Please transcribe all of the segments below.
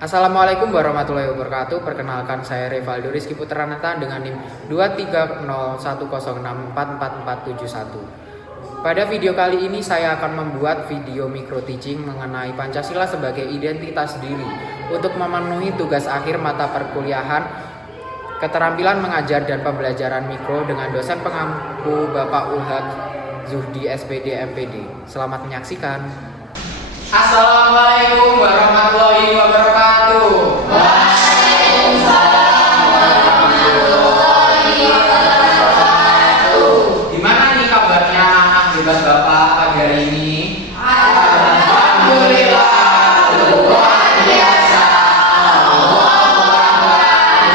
Assalamualaikum warahmatullahi wabarakatuh. Perkenalkan, saya Revaldo Rizky Putranata dengan NIM 23010644471. Pada video kali ini saya akan membuat video micro teaching mengenai Pancasila sebagai identitas diri untuk memenuhi tugas akhir mata perkuliahan keterampilan mengajar dan pembelajaran mikro dengan dosen pengampu Bapak Ulhaq Zuhdi SPD MPD. Selamat menyaksikan. Assalamualaikum warahmatullahi wabarakatuh. Waalaikumsalam warahmatullahi wabarakatuh. Gimana nih kabarnya anak bebas Bapak pagi hari ini? Alhamdulillah, luar biasa.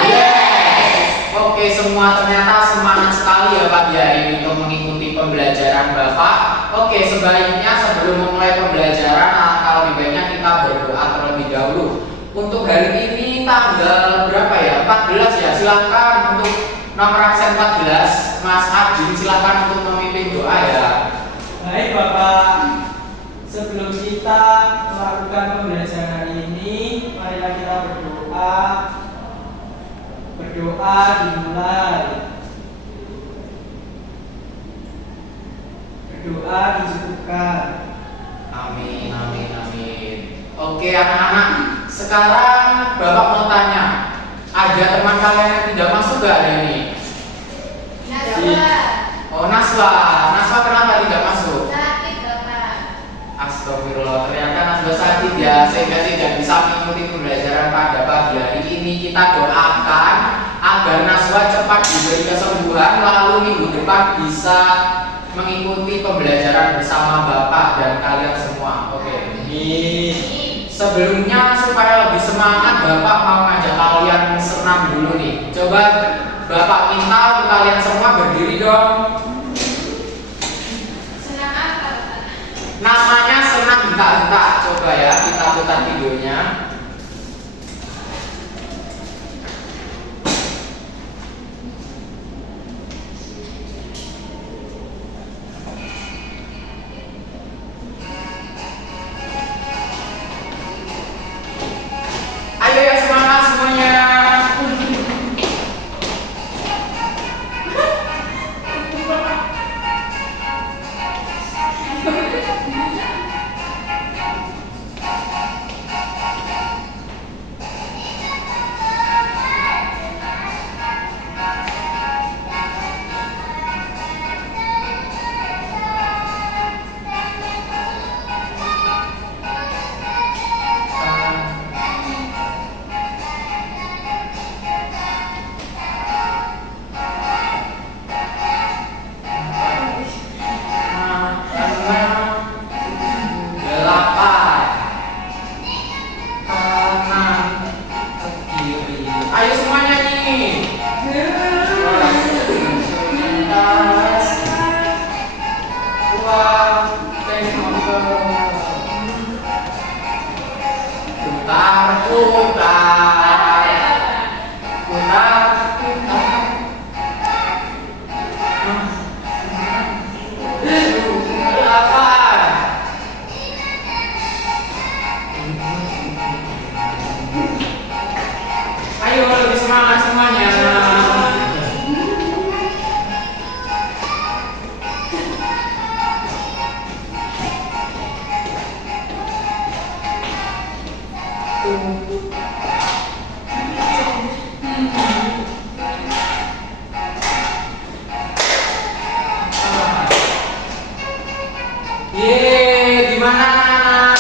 Yes. Oke, semua ternyata semangat sekali ya pagi hari ini untuk mengikuti pembelajaran Bapak. Oke, sebaiknya sebelum memulai pembelajaran lebih baiknya kita berdoa terlebih dahulu. Untuk hari ini tanggal berapa ya? 14 ya. Silakan untuk nomor absen 14, Mas Adin, silakan untuk memimpin doa ya. Baik Bapak, sebelum kita melakukan pembelajaran ini, marilah kita berdoa. Berdoa dimulai. Berdoa dicukupkan. Amin, amin, amin. Oke anak-anak, sekarang Bapak mau tanya, ada teman kalian yang tidak masuk gak hari ini? Oh, Naswa kenapa tidak masuk? Sakit Bapak. Astagfirullah, ternyata Naswa sakit ya, sehingga tidak bisa mengikuti pembelajaran pada pagi hari ini. Kita doakan agar Naswa cepat diberi kesembuhan, lalu minggu depan bisa mengikuti pembelajaran bersama Bapak dan kalian semua. Oke. Sebelumnya supaya lebih semangat, Bapak mau ngajak kalian senam dulu nih. Coba Bapak minta untuk kalian semua berdiri dong. Senang apa Bapak? Namanya senam hentak-hentak. Coba ya, kita putar videonya. Ayo ya, semangat semuanya. Ayo semuanya nih. Putar, putar, putar, putar. Delapan. Ayo lebih semangat semuanya. Yeay, gimana anak-anak?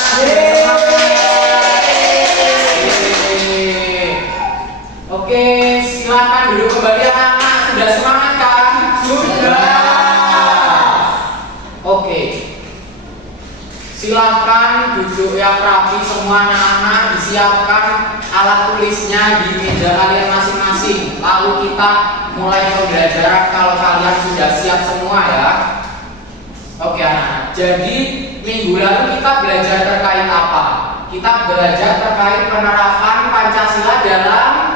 Oke, silakan duduk kembali anak-anak. Sudah semangat kan? Sudah. Oke. Silakan duduk yang rapi semua anak-anak. Disiapkan alat tulisnya di meja kalian masing-masing. Lalu kita mulai pembelajaran kalau kalian sudah siap semua ya. Oke anak-anak. Jadi minggu lalu kita belajar terkait apa? Kita belajar terkait penerapan Pancasila dalam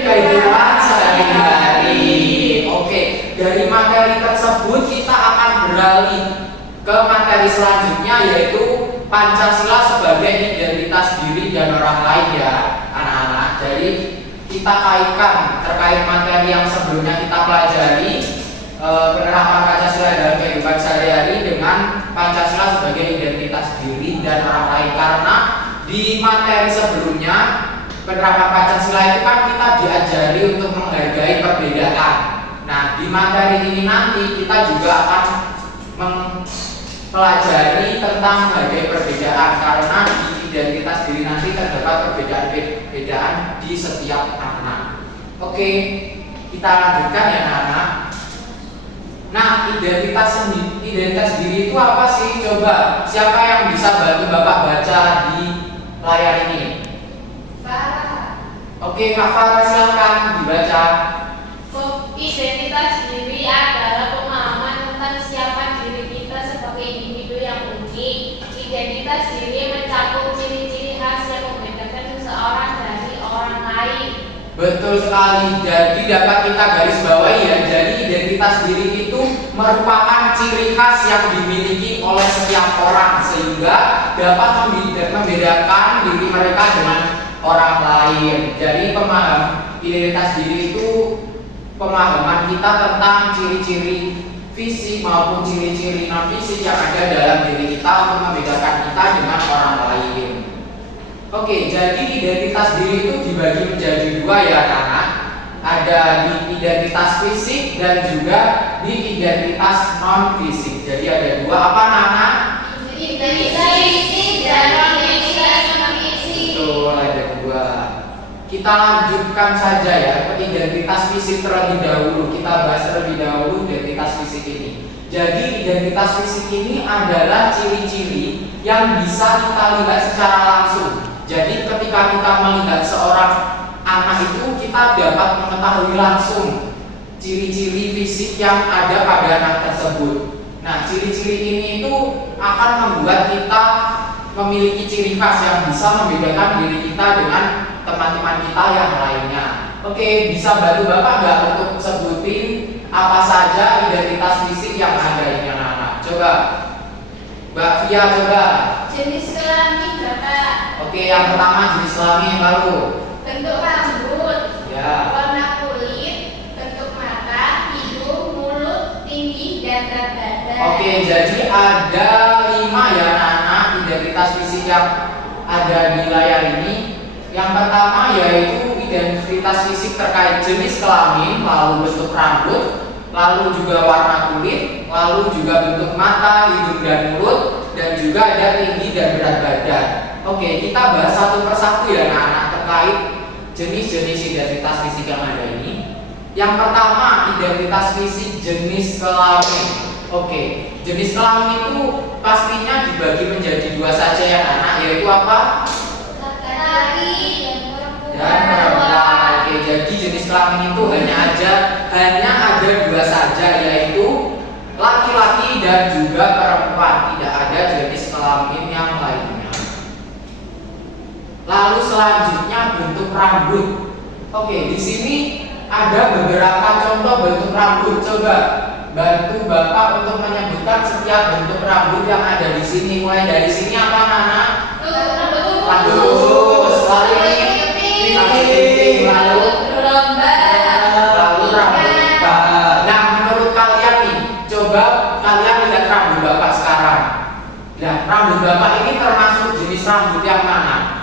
kehidupan sehari-hari. Oke, dari materi tersebut kita akan beralih ke materi selanjutnya, yaitu Pancasila sebagai identitas diri dan orang lain ya. kita kaitkan terkait materi yang sebelumnya kita pelajari, penerapan Pancasila dalam kehidupan sehari-hari dengan Pancasila sebagai identitas diri dan orang lain. Karena di materi sebelumnya penerapan Pancasila itu kan kita diajari untuk menghargai perbedaan. Nah, di materi ini nanti kita juga akan mempelajari tentang menghargai perbedaan, karena di identitas diri nanti terdapat perbedaan-perbedaan di setiap anak. Oke, kita lanjutkan ya anak-anak. Nah, identitas diri itu apa sih? Coba siapa yang bisa bantu Bapak baca di layar ini? Oke, Kak Farah silakan dibaca. Identitas diri adalah pemahaman tentang siapa diri kita sebagai individu yang unik. Identitas diri mencakup ciri-ciri khas yang membedakan seseorang dari orang lain. Betul sekali. Jadi dapat kita garis bawahi ya. Jadi identitas diri itu merupakan ciri khas yang dimiliki oleh setiap orang, sehingga dapat membedakan diri mereka dengan orang lain. Jadi identitas diri itu pemahaman kita tentang ciri-ciri fisik maupun ciri-ciri non fisik yang ada dalam diri kita untuk membedakan kita dengan orang lain. Oke, jadi identitas diri itu dibagi menjadi dua ya anak-anak. Ada di identitas fisik dan juga di identitas non fisik. Jadi ada dua, apa anak-anak? Identitas fisik dan identitas non fisik. Betul, ada dua. Kita lanjutkan saja ya ke identitas fisik terlebih dahulu. Kita bahas terlebih dahulu identitas fisik ini. Jadi identitas fisik ini adalah ciri-ciri yang bisa kita lihat secara langsung. Jadi ketika kita melihat seorang anak itu, kita dapat mengetahui langsung ciri-ciri fisik yang ada pada anak tersebut. Nah, ciri-ciri ini itu akan membuat kita memiliki ciri khas yang bisa membedakan diri kita dengan teman-teman kita yang lainnya. Oke, bisa bantu Bapak nggak untuk sebutin apa saja identitas fisik yang ada ini anak-anak? Coba, Mbak Fia coba. Jenis kelamin Bapak. Oke, yang pertama jenis kelamin, lalu Bentuk rambut. ya. Warna kulit. Bentuk mata, hidung, mulut, tinggi, dan berat badan. Oke, jadi ada 5 ya anak-anak identitas fisik yang ada di layar ini. Yang pertama yaitu identitas fisik terkait jenis kelamin, lalu bentuk rambut, lalu juga warna kulit, lalu juga bentuk mata, hidung dan mulut, dan juga ada tinggi dan berat badan. Oke, kita bahas satu persatu ya anak-anak terkait jenis-jenis identitas fisik yang ada ini. Yang pertama identitas fisik jenis kelamin. Oke, jenis kelamin itu pastinya dibagi menjadi dua saja ya anak, yaitu apa? Laki Dan perempuan. Oke, jadi jenis kelamin itu hanya ada dua saja, yaitu laki-laki dan juga perempuan. Tidak ada jenis kelamin yang lainnya. Lalu selanjutnya bentuk rambut. Oke, di sini ada beberapa contoh bentuk rambut. Coba bantu Bapak untuk menyebutkan setiap bentuk rambut yang ada di sini. Mulai dari sini apa Nana? Rambut. Lalu ini rambut piting. Lalu rambut. Nah, menurut kalian nih, coba kalian lihat rambut Bapak sekarang. Nah, rambut Bapak ini termasuk jenis rambut yang mana?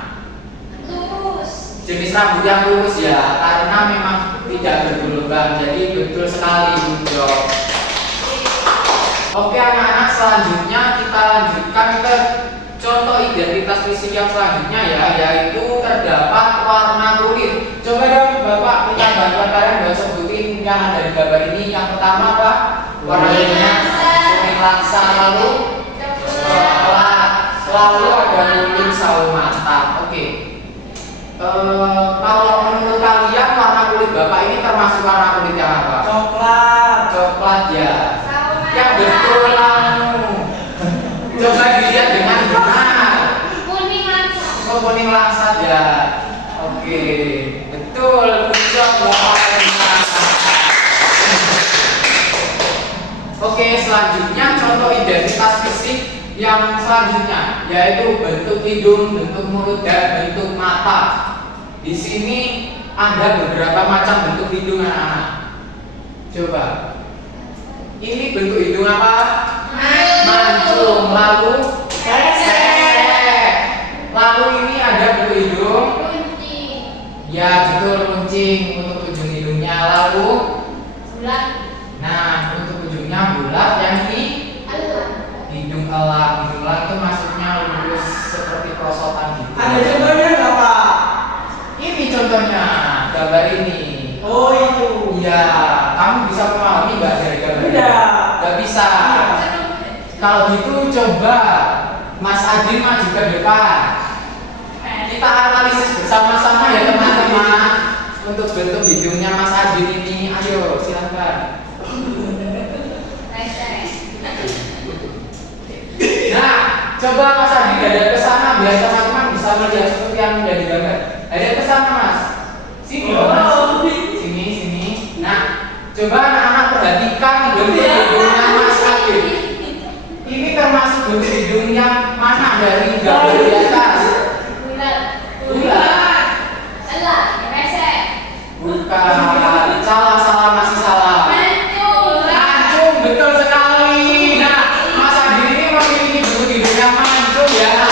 Jenis rambut yang lurus ya, karena memang tidak bergelombang. Jadi betul sekali Bunda. Oke anak-anak, selanjutnya kita lanjutkan ke contoh identitas fisik yang selanjutnya ya, yaitu terdapat warna kulit. Coba dong Bapak minta bantuan kalian buat sebutin yang ada di gambar ini. Yang pertama apa? Warna kulitnya kuning langsat, lalu coklat, lalu ada kuning sawo matang. Oke. Kalau menurut kalian warna kulit Bapak ini termasuk warna kulit yang apa? Coklat ya. Yang betul kamu. Coba dilihat dengan benar. Kuning langsat. Oh, kuning langsat ya. Oke, betul. Oke, selanjutnya contoh identitas fisik yang selanjutnya yaitu bentuk hidung, bentuk mulut dan bentuk mata. Di sini ada beberapa macam bentuk hidung anak-anak. Coba. Ini bentuk hidung apa? Mancung. Lalu sesek. Lalu ini ada bentuk hidung. Ya betul, runcing untuk ujung hidungnya. Lalu bulat. nah untuk ujungnya bulat. Yang ini hidung elang. Hidung elang itu maksudnya lurus seperti perosotan gitu. Ada contohnya nggak Pak? Ini contohnya gambar ini. Oh itu. Iya, kamu bisa memahami nggak dari gambar ini? Tidak. Nggak bisa. Kalau gitu coba Mas Adin maju ke depan. Kita analisis bersama-sama ya teman-teman untuk bentuk hidungnya Mas Adin ini. Ayo silakan. Nah, coba Mas Adin ada ke sana biar teman-teman bisa melihat seperti yang sudah digambar. Ada ke sana Mas. Sini Mas. Sini. Nah, coba anak-anak perhatikan bentuk hidungnya Mas Adin. Ini termasuk bentuk hidung yang mana dari gambar di atas? Bulat. Bukan. Salah, masih salah. Mancung, betul sekali. Nah, Mas Adin ini memiliki bentuk hidung yang mancung ya.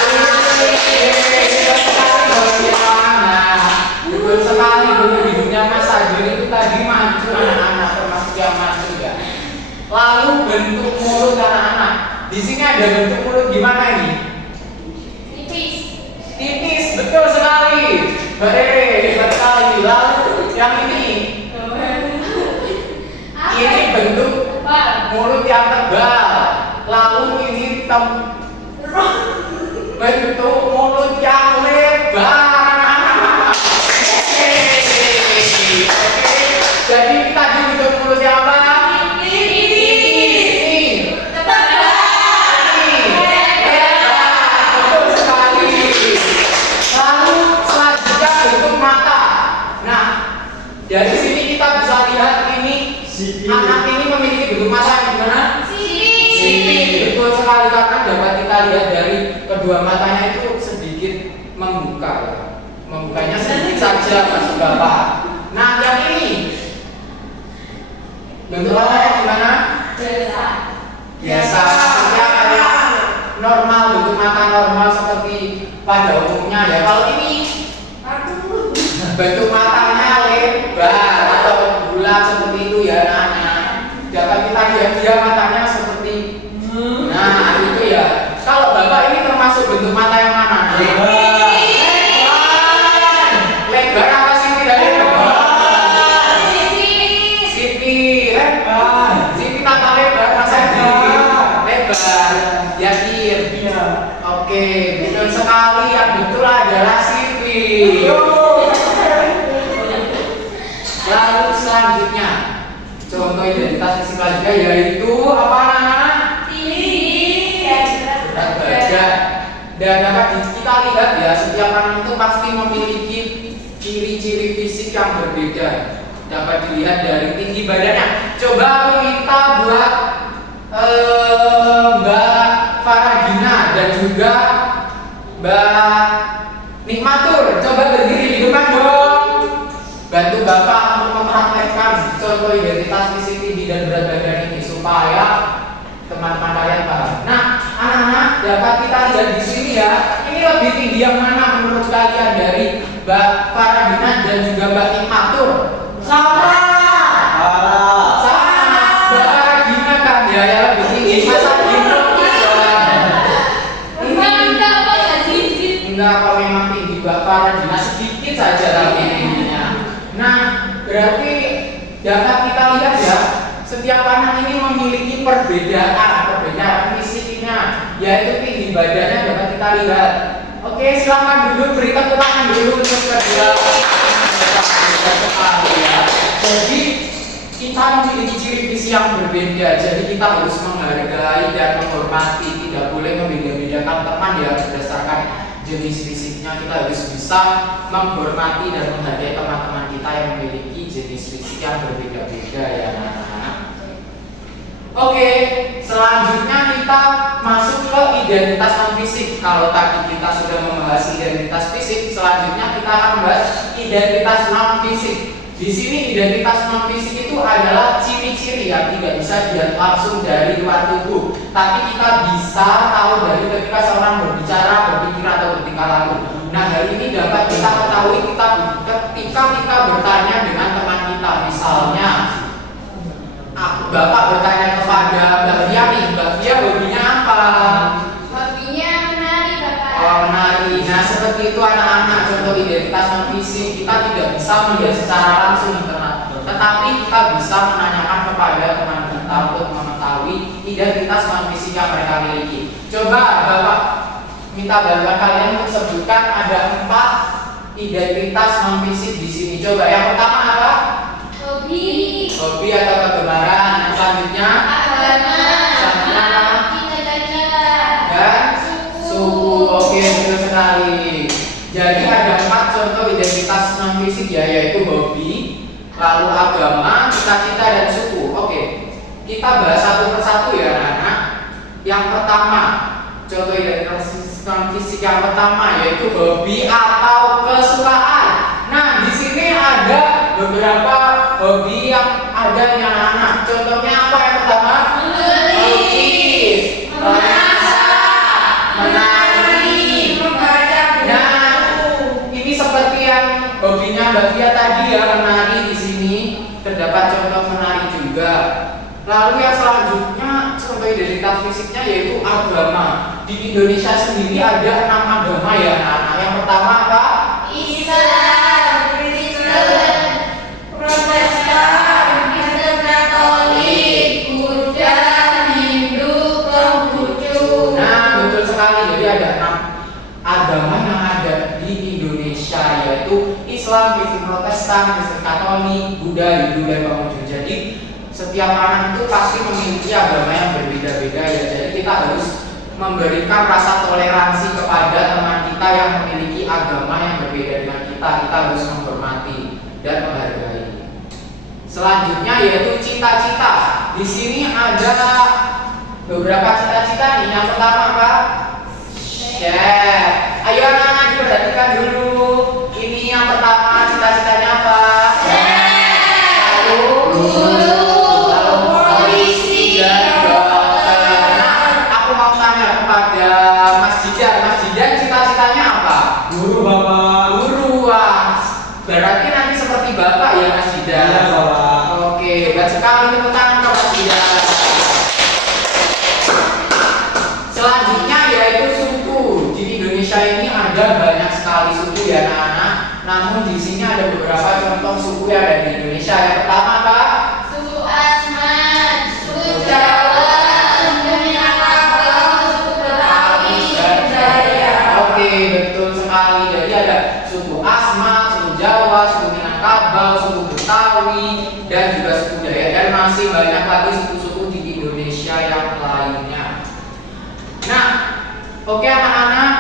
Betul sekali bentuk hidungnya Mas Adin itu tadi mancung anak-anak, termasuk yang mancung ya. Lalu bentuk mulut anak-anak. Di sini ada bentuk mulut gimana ini? Tipis, betul sekali. Mbak Rere, hebat sekali. Lalu yang ini bentuk mulut yang tebal. Lalu ini bentuk mulut yang lebar. Oke. Jadi tadi bentuk mulut yang apa? Dari sini kita bisa lihat ini anak ini memiliki bentuk mata yang gimana? Sipit. Betul sekali karena dapat kita lihat dari kedua matanya itu sedikit membuka ya. Membukanya sedikit saja Mas Bapak. Nah yang ini bentuk matanya gimana? Biasa. Maksudnya kayak normal, bentuk mata normal seperti pada umumnya ya. Kalau ini bentuk matanya lebar atau bulat seperti itu ya anak-anak. Dapat kita lihat dia matanya seperti nah itu ya. Kalau Bapak ini termasuk bentuk mata yang mana? Lebar apa sipit dari lebar? Sipit. Sipit apa lebar? Masa lebar. Yakin? Iya. Oke, betul sekali. Yang betul adalah sipit. Lalu selanjutnya contoh identitas fisik lainnya yaitu apa anak-anak? Berat badan. Dan dapat kita lihat ya setiap anak itu pasti memiliki ciri-ciri fisik yang berbeda. Dapat dilihat dari tinggi badannya. Coba aku minta buat Mbak Faragina dan juga Mbak Nikmatur. Coba berdiri di depan dong. Bantu Bapak untuk mempraktekkan contoh identitas fisik tinggi dan berat badan ini supaya teman-teman kalian paham. Nah, anak-anak dapat kita lihat di sini ya. Ini lebih tinggi yang mana menurut kalian dari Mbak Faragina dan juga Mbak Nikmatur? Sama. Mbak Faragina kan ya yang lebih tinggi. Masa gitu? Enggak, kalau memang tinggi Mbak Faragina sedikit saja tapi tingginya. Nah, berarti dapat kita lihat ya, setiap anak ini memiliki perbedaan fisiknya, yaitu tinggi badannya dapat kita lihat. Oke, silakan dulu beri tepuk tangan dulu untuk kedua. Jadi kita memiliki ciri fisik yang berbeda, jadi kita harus menghargai dan menghormati, tidak boleh membeda-bedakan teman ya berdasarkan jenis fisiknya. Kita harus bisa menghormati dan menghargai teman-teman kita yang memiliki jenis fisik yang berbeda-beda ya anak-anak. Oke, selanjutnya kita masuk ke identitas non fisik. Kalau tadi kita sudah membahas identitas fisik, selanjutnya kita akan membahas identitas non fisik. Di sini identitas non fisik itu adalah ciri-ciri yang tidak bisa dilihat langsung dari luar tubuh, tapi kita bisa tahu dari ketika seorang berbicara, berpikir atau bertingkah laku. Nah, hal ini dapat kita ketahui ketika kita bertanya dengan teman kita. Misalnya, Bapak bertanya kepada Mbak Fia nih, Mbak Fia hobinya apa? Hobinya menari, Bapak. Oh, menari. Nah, seperti itu anak-anak, contoh identitas non fisik. Kita tidak bisa melihat secara langsung, tetapi kita bisa menanyakan kepada teman kita untuk mengetahui identitas non fisik yang mereka miliki. Coba Bapak minta bantuan kalian untuk sebutkan ada 4 identitas non fisik di sini. Coba yang pertama apa? Hobi. Hobi atau kegemaran. Yang selanjutnya Agama. Selanjutnya Cita-cita. dan suku. Oke, betul sekali. Jadi ada 4 contoh identitas non fisik ya, yaitu hobi, lalu agama, cita-cita dan suku. Oke, kita bahas satu persatu ya anak-anak. Yang pertama, contoh identitas non fisik yang pertama yaitu hobi atau kesukaan. Nah, di sini ada beberapa hobi yang ada yang anak-anak. Contohnya apa yang pertama? Melukis, memasak, menari. Nah, ini seperti yang hobinya Mbak Fia tadi ya, menari. Di sini terdapat contoh menari juga. Lalu yang selanjutnya contoh identitas fisiknya yaitu agama. Di Indonesia sendiri ada 6 agama ya anak-anak. Yang pertama apa? Islam, Kristen, Protestan, Kristen Katolik, Buddha, Hindu, Konghucu. Nah, betul sekali. Jadi ada 6 agama yang ada di Indonesia, yaitu Islam, Kristen Protestan, Kristen Katolik, Buddha, Hindu, dan Konghucu. Jadi setiap anak itu pasti memiliki agama yang berbeda-beda ya. Jadi kita harus memberikan rasa toleransi kepada teman kita yang memiliki agama yang berbeda dengan kita. Kita harus menghormati dan menghargai. Selanjutnya yaitu cita-cita. Di sini ada beberapa cita-cita nih. Yang pertama apa? Chef. Ayo anak-anak diperhatikan dulu. Ini yang pertama cita-citanya apa? Lalu polisi dan dokter. Nah, aku mau tanya kepada Mas Jidan. Mas Jidan cita-citanya apa? Guru, Bapak. Guru. Wah, berarti nanti seperti Bapak ya Mas Jidan. Iya, Bapak. Oke, buat sekali tepuk tangan ke Mas Jidan. Selanjutnya yaitu suku. Di Indonesia ini ada banyak sekali suku ya anak-anak. Namun di sini ada beberapa contoh suku yang ada di Indonesia. Yang pertama apa? Suku Asmat, suku Jawa, suku Minangkabau, suku Betawi, suku Jaya. Oke, betul sekali. Jadi ada suku Asmat, suku Jawa, suku Minangkabau, suku Betawi, dan juga suku Jaya. Dan masih banyak lagi suku-suku di Indonesia yang lainnya. Nah, oke anak-anak.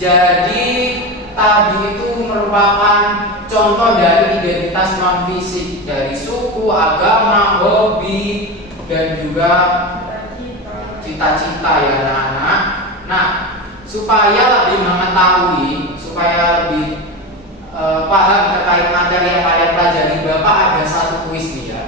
Jadi tadi itu merupakan contoh dari identitas non fisik dari suku, agama, hobi, dan juga cita-cita ya anak-anak. Nah, supaya lebih mengetahui, supaya lebih paham terkait materi yang kalian pelajari, Bapak ada satu kuis nih ya.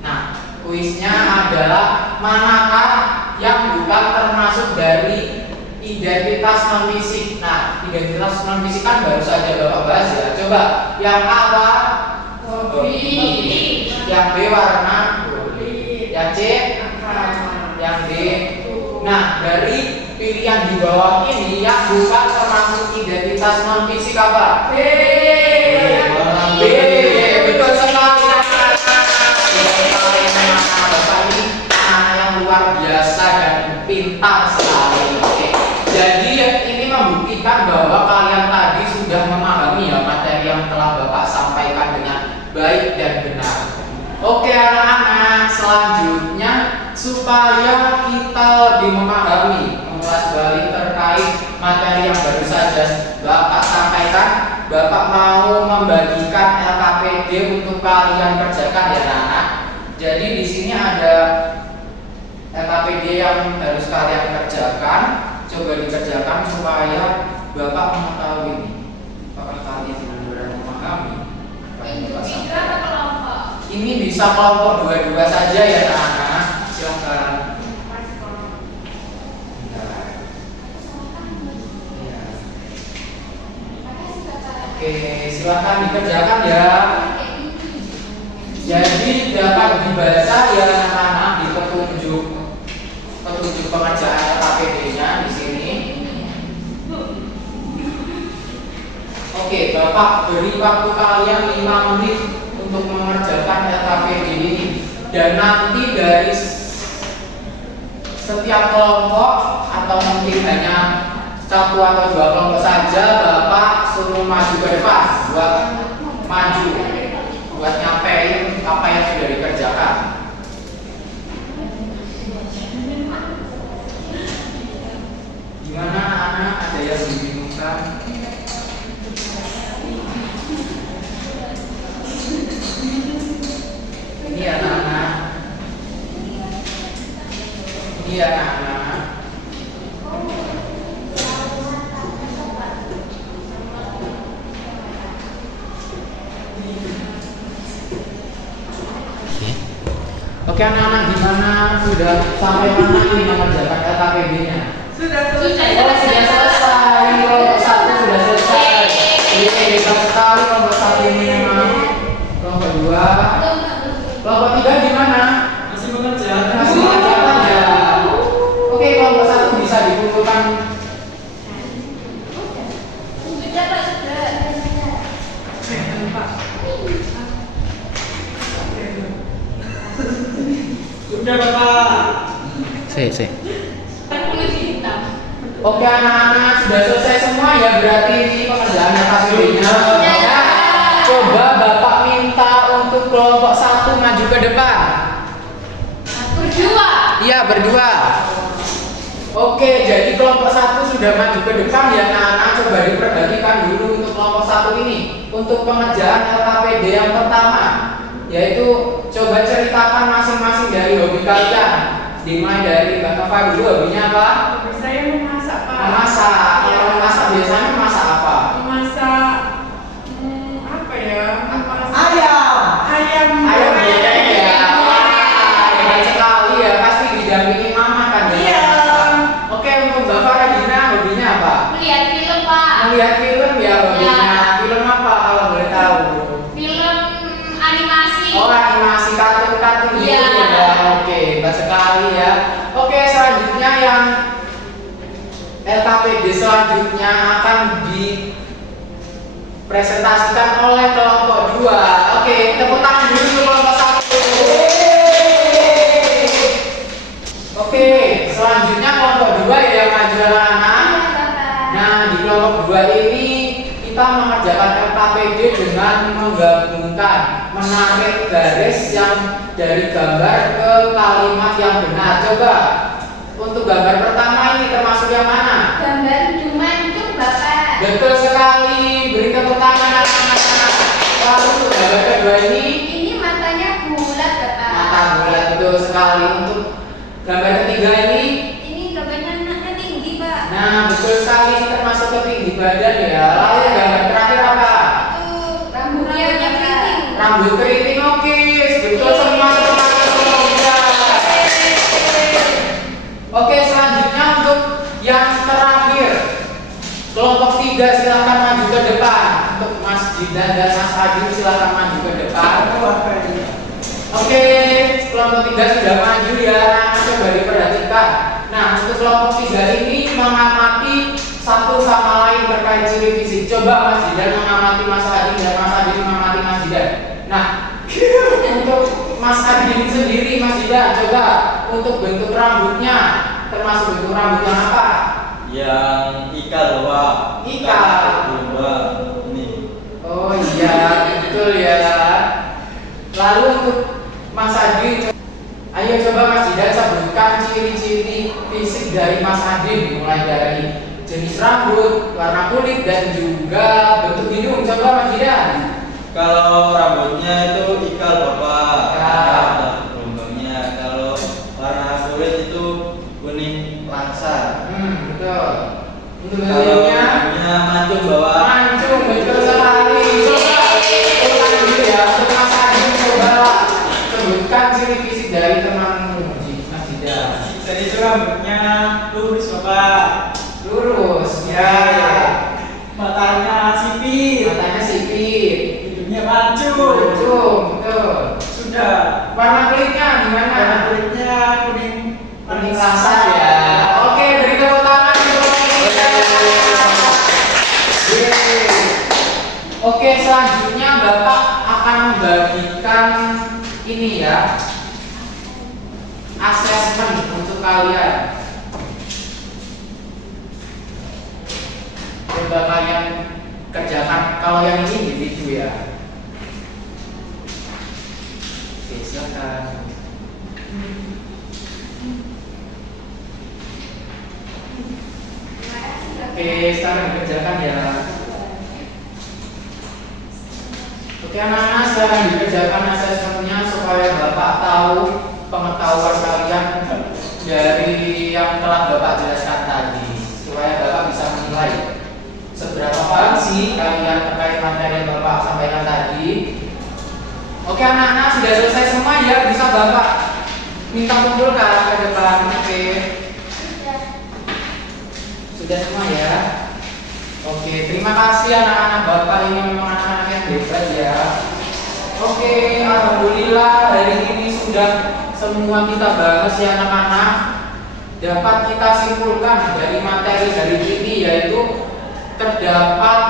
Nah, kuisnya adalah manakah yang bukan termasuk dari identitas non fisik. Nah, identitas non fisik kan baru saja Bapak bahas ya. Coba yang A apa? Hobi. Yang B warna kulit. Yang C? Yang D. Nah, dari pilihan di bawah ini yang bukan termasuk identitas non fisik apa? B. B. Betul sekali. Bapak ini anak yang luar biasa dan pintar sekali. Oke. Jadi ini membuktikan bahwa kalian tadi sudah memahami ya materi yang telah Bapak sampaikan dengan baik dan benar. Oke anak-anak, selanjutnya supaya kita lebih memahami, mengulas balik terkait materi yang baru saja Bapak sampaikan, Bapak mau membagikan LKPD untuk kalian kerjakan ya anak-anak. Jadi di sini ada LKPD yang harus kalian kerjakan. Coba dikerjakan supaya Bapak mengetahui nih. Apakah kalian Ini bisa kelompok 2-2 saja ya anak-anak. Silakan. Oke, silakan dikerjakan ya. Jadi dapat dibaca ya anak-anak di petunjuk pengerjaan LKPD-nya di sini. Oke, Bapak beri waktu kalian 5 menit untuk mengerjakan LKPD ini. Dan nanti dari setiap kelompok atau mungkin hanya 1 atau 2 kelompok saja, Bapak suruh maju ke depan buat nyampein apa yang sudah dikerjakan. Gimana anak? Ada yang dibingungkan? Ini anak-anak. Ini anak-anak. Oke anak-anak, gimana? Sudah sampai mana ini mengerjakan LKPD-nya? Sudah Oh, sudah selesai. Kelompok 1 sudah selesai. Hebat sekali kelompok 1 ini memang. Kelompok 2. Kelompok 3 gimana? Masih mengerjakan. Masih mengerjakan ya. Oke, kelompok 1 bisa dikumpulkan. Sudah Bapak. Oke anak-anak, sudah selesai semua ya berarti ini pengerjaan LKPD-nya. Ya. Coba Bapak minta untuk kelompok 1 maju ke depan. Berdua. Iya, berdua. Oke, jadi kelompok 1 sudah maju ke depan ya anak-anak. Coba diperhatikan dulu untuk kelompok 1 ini. Untuk pengerjaan LKPD yang pertama, yaitu coba ceritakan masing-masing dari hobi kalian. Dimulai dari Mbak Nova dulu, hobinya apa? Saya memasak, Pak. Memasak. Kalau memasak biasanya memasak apa? Memasak apa ya? Memasak Ayam. ayam. Ayam goreng ya. Wah, hebat sekali ya. Pasti didampingi mama kan ya. Iya. Oke, untuk Mbak Farah hobinya apa? Melihat film, Pak. Melihat film ya hobinya. Film apa kalau boleh tahu? Film animasi. Oh, animasi kartun-kartun gitu Iya. ya. Oke, hebat sekali ya. Oke, selanjutnya yang LKPD selanjutnya akan dipresentasikan oleh kelompok 2. Oke, tepuk tangan dulu untuk kelompok 1. Oke, selanjutnya kelompok 2 ya yang maju anak-anak. Nah, di kelompok 2 ini kita mengerjakan LKPD dengan menggabungkan, menarik garis yang dari gambar ke kalimat yang benar. Coba untuk gambar pertama ini termasuk yang mana? Gambar Jumanjuk, Bapak. Betul sekali, beri tepuk tangan anak-anak. Lalu gambar kedua ini Ini matanya bulat, Bapak. mata bulat, betul sekali. Untuk gambar ketiga ini, Ini gambarnya anaknya tinggi, Pak. nah betul sekali, ini termasuk ke tinggi badan ya. Lalu gambar terakhir apa? Itu rambutnya keriting. Rambut keriting, oke, betul semua semuanya. Oke, selanjutnya untuk yang terakhir, kelompok 3 silakan maju ke depan. Untuk Mas Jidan dan Mas Adi silakan maju ke depan. Oke, kelompok 3 sudah maju ya. Coba diperhatikan. Nah, untuk kelompok 3 ini mengamati satu sama lain terkait ciri fisik. Coba Mas Jidan mengamati Mas Adi dan Mas Adi mengamati Mas Jidan. Nah, untuk Mas Adi sendiri, Mas Jidan, coba untuk bentuk rambutnya termasuk bentuk rambut yang apa? Yang ikal Bapak. Ikal. Domba. Ini. Oh iya, betul ya. Lalu untuk Mas Adi, ayo coba Mas Jidan sebutkan ciri-ciri fisik dari Mas Adi, mulai dari jenis rambut, warna kulit, dan juga bentuk hidung. Coba Mas Jidan. Kalau rambutnya itu ikal Bapak. Ya. Ada gelombangnya. Kalau warna kulit itu kuning langsat. Betul. Untuk Kalau hidungnya hidungnya mancung Bapak. mancung, betul sekali. Coba ulang dulu ya, untuk Mas Adi coba Bagikan ciri fisik dari temanmu, Mas Jidan. Jadi itu rambutnya lurus Bapak. Lurus, Ya, ya. Matanya sipit. Matanya sipit. Hidungnya mancung. Ujung, betul. Sudah. Warna kulitnya gimana? Warna kulitnya kuning Kuning kasar ya. Oke, beri tepuk tangan untuk kita. Yeay. Oke, selanjutnya Bapak akan membagikan ini ya, asesmen untuk kalian. Coba kalian kerjakan. Kalau yang ini individu ya. Oke, silakan. Oke, sekarang dikerjakan ya. Oke anak-anak, sekarang dikerjakan asesmennya supaya Bapak tahu pengetahuan kalian dari yang telah Bapak jelaskan tadi, supaya Bapak bisa menilai seberapa paham sih kalian terkait materi yang Bapak sampaikan tadi. Oke anak-anak, sudah selesai semua ya, bisa Bapak minta kumpulkan ke depan. Oke, sudah semua ya. Oke, terima kasih anak-anak Bapak, ini memang anak-anak yang hebat ya. Oke, alhamdulillah hari ini sudah semua kita bahas ya anak-anak. Dapat kita simpulkan dari materi hari ini yaitu terdapat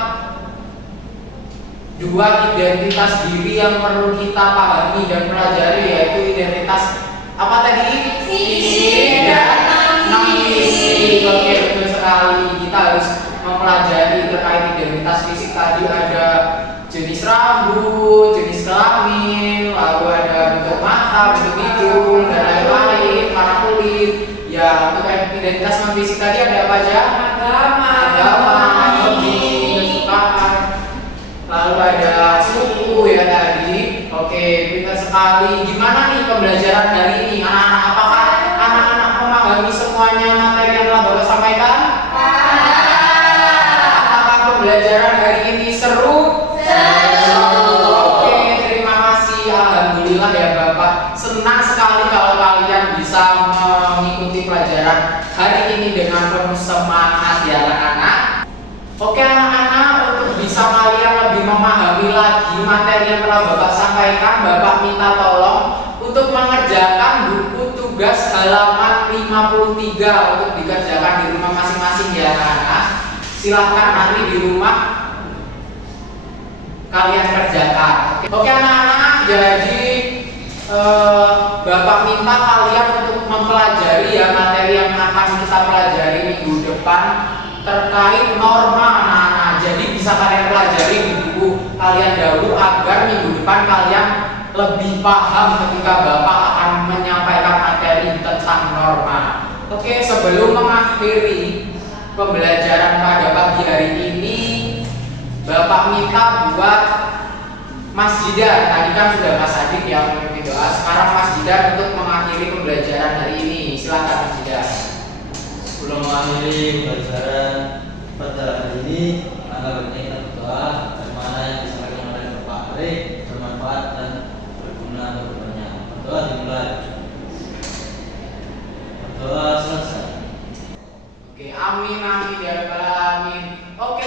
dua identitas diri yang perlu kita pahami dan pelajari, yaitu identitas apa tadi? Fisik dan non-fisik. Oke, betul sekali. Kita harus mempelajari terkait identitas fisik tadi, ada jenis rambut, jenis kelamin, lalu ada bentuk mata, bentuk hidung, dan lain-lain, warna kulit. Ya, untuk identitas non fisik tadi ada apa aja? Agama, hobi, kesukaan, lalu ada suku ya tadi. Oke, pintar sekali. Gimana nih pembelajaran hari ini, anak-anak? Apakah anak-anak memahami semuanya materi yang telah Bapak sampaikan? Pembelajaran hari ini seru? Oke, terima kasih. Alhamdulillah ya Bapak. Senang sekali kalau kalian bisa mengikuti pelajaran hari ini dengan penuh semangat ya anak-anak. Oke anak-anak, untuk bisa kalian lebih memahami lagi materi yang telah Bapak sampaikan, Bapak minta tolong untuk mengerjakan buku tugas halaman 53 untuk dikerjakan di rumah masing-masing ya anak-anak. Silahkan nanti di rumah kalian kerjakan. Oke anak-anak, jadi Bapak minta kalian untuk mempelajari ya materi yang akan kita pelajari minggu depan terkait norma anak-anak. Jadi bisa kalian pelajari di buku kalian dahulu agar minggu depan kalian lebih paham ketika Bapak akan menyampaikan materi tentang norma. Oke, sebelum mengakhiri pembelajaran pada pagi hari ini, Bapak minta buat Mas Jidan. Tadi kan sudah Mas Adik yang memimpin doa. Sekarang Mas Jidan untuk mengakhiri pembelajaran hari ini. Silakan Mas Jidan. Sebelum mengakhiri pembelajaran pada hari ini, maka baiknya kita berdoa dari mana yang disampaikan oleh Bapak Arik bermanfaat dan berguna untuk banyak. Berdoa dimulai. Berdoa selesai. Oke, amin amin ya rabbal alamin. Oke.